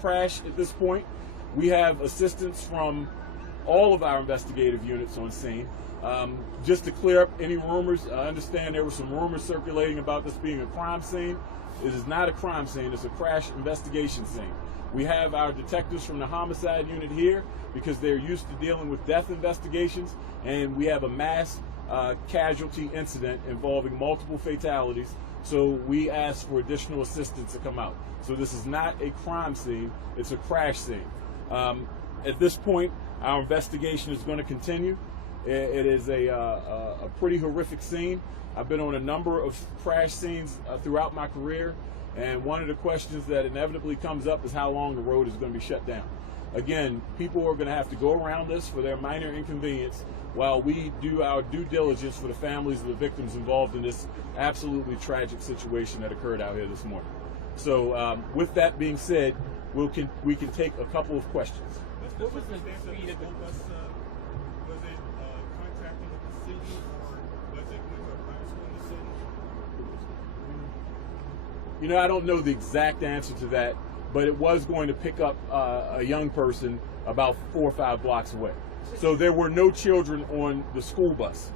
crash at this point. We have assistance from all of our investigative units on scene. Just to clear up any rumors, I understand there were some rumors circulating about this being a crime scene. It is not a crime scene, it's a crash investigation scene. We have our detectives from the homicide unit here because they're used to dealing with death investigations, and we have a mass casualty incident involving multiple fatalities, so we asked for additional assistance to come out. So this is not a crime scene, it's a crash scene. At this point, our investigation is going to continue. It is a pretty horrific scene. I've been on a number of crash scenes throughout my career, and one of the questions that inevitably comes up is how long the road is going to be shut down. Again, people are going to have to go around this for their minor inconvenience while we do our due diligence for the families of the victims involved in this absolutely tragic situation that occurred out here this morning. So with that being said, we can take a couple of questions. What was the speed of the bus? Was it contracting with the city, or was it with a private school in the city? You know, I don't know the exact answer to that, but it was going to pick up a young person about 4 or 5 blocks away. So there were no children on the school bus.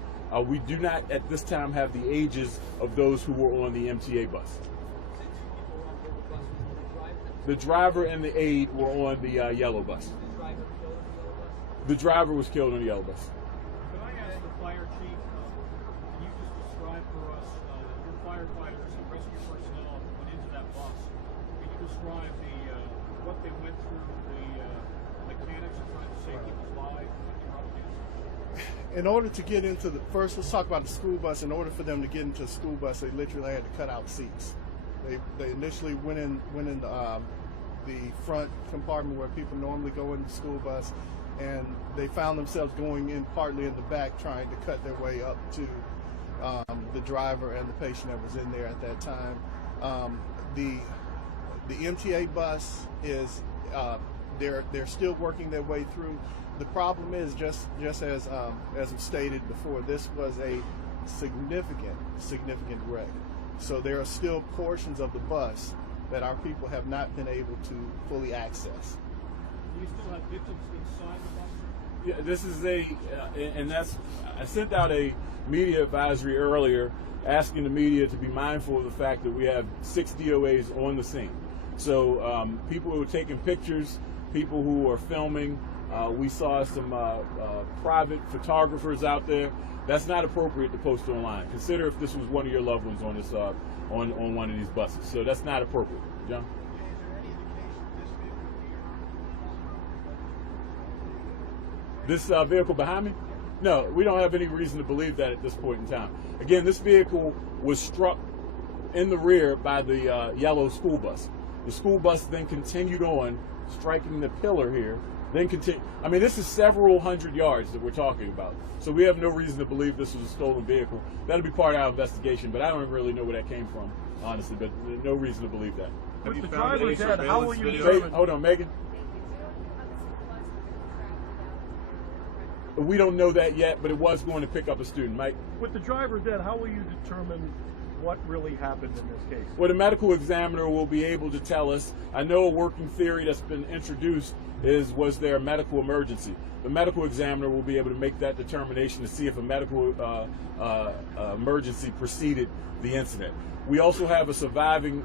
We do not at this time have the ages of those who were on the MTA bus. The driver and the aide were on the yellow bus. The driver was killed on the yellow bus. Could I ask the fire chief, can you just describe for us, your firefighters and rescue personnel went into that bus? Can you describe what they went through, the mechanics of trying to save people's lives? In order to get into the, first let's talk about the school bus. In order for them to get into the school bus, they literally had to cut out seats. They initially went in the front compartment where people normally go in the school bus, and they found themselves going in partly in the back, trying to cut their way up to the driver and the patient that was in there at that time. The MTA bus is they're still working their way through. The problem is just as was stated before, this was a significant wreck. So there are still portions of the bus that our people have not been able to fully access. Do you still have victims inside the bus? Yeah, this is I sent out a media advisory earlier asking the media to be mindful of the fact that we have 6 DOAs on the scene. So people who are taking pictures, people who are filming, we saw some private photographers out there. That's not appropriate to post online. Consider if this was one of your loved ones on this on one of these buses. So that's not appropriate. John? This vehicle behind me? No, we don't have any reason to believe that at this point in time. Again, this vehicle was struck in the rear by the yellow school bus. The school bus then continued on, striking the pillar here, then continue. I mean, this is several hundred yards that we're talking about. So we have no reason to believe this was a stolen vehicle. That'll be part of our investigation, but I don't really know where that came from, honestly, but no reason to believe that. With the driver dead, how will you determine? Hold on, Megan. We don't know that yet, but it was going to pick up a student, Mike. With the driver dead, how will you determine what really happened in this case? Well, the medical examiner will be able to tell us. I know a working theory that's been introduced was there a medical emergency? The medical examiner will be able to make that determination to see if a medical emergency preceded the incident. We also have a surviving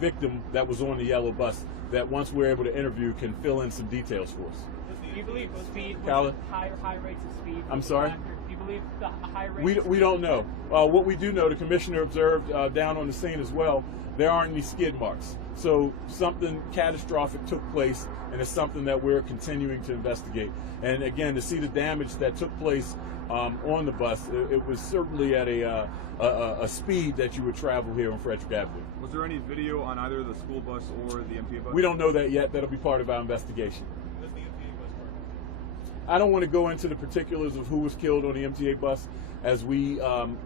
victim that was on the yellow bus that once we're able to interview can fill in some details for us. Do you believe speed was high rates of speed? I'm sorry? Do you believe the high rates? We don't know. What we do know, the commissioner observed down on the scene as well, there aren't any skid marks. So something catastrophic took place, and it's something that we're continuing to investigate. And again, to see the damage that took place on the bus, it was certainly at a speed that you would travel here on Frederick Avenue. Was there any video on either the school bus or the MTA bus? We don't know that yet. That'll be part of our investigation. Does the MTA bus work? I don't want to go into the particulars of who was killed on the MTA bus, as we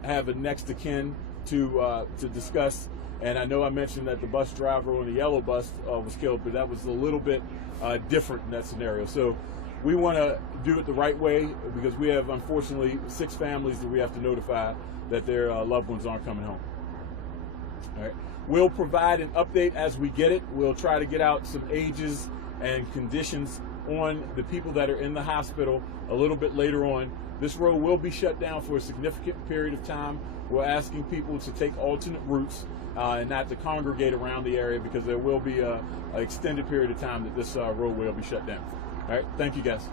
have a next of kin to discuss. And I know I mentioned that the bus driver on the yellow bus was killed, but that was a little bit different in that scenario. So we want to do it the right way, because we have, unfortunately, 6 families that we have to notify that their loved ones aren't coming home. All right. We'll provide an update as we get it. We'll try to get out some ages and conditions on the people that are in the hospital a little bit later on. This road will be shut down for a significant period of time. We're asking people to take alternate routes and not to congregate around the area, because there will be an extended period of time that this road will be shut down. All right. Thank you, guys.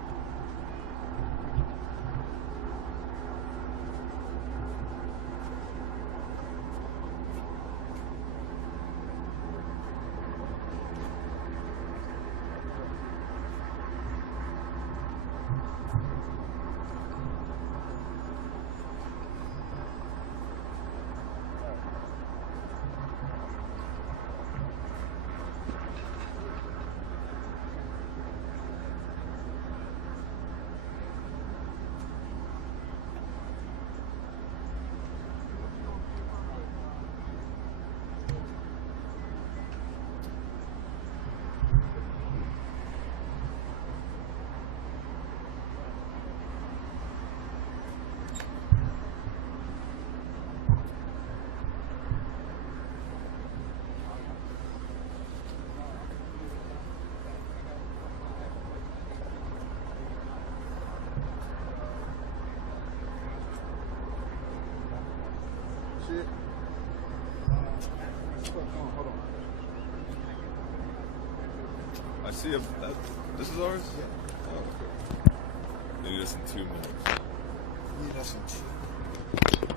Hold on. I see this is ours? Yeah. Oh, okay. Maybe that's in 2 minutes. Yeah, that's in 2.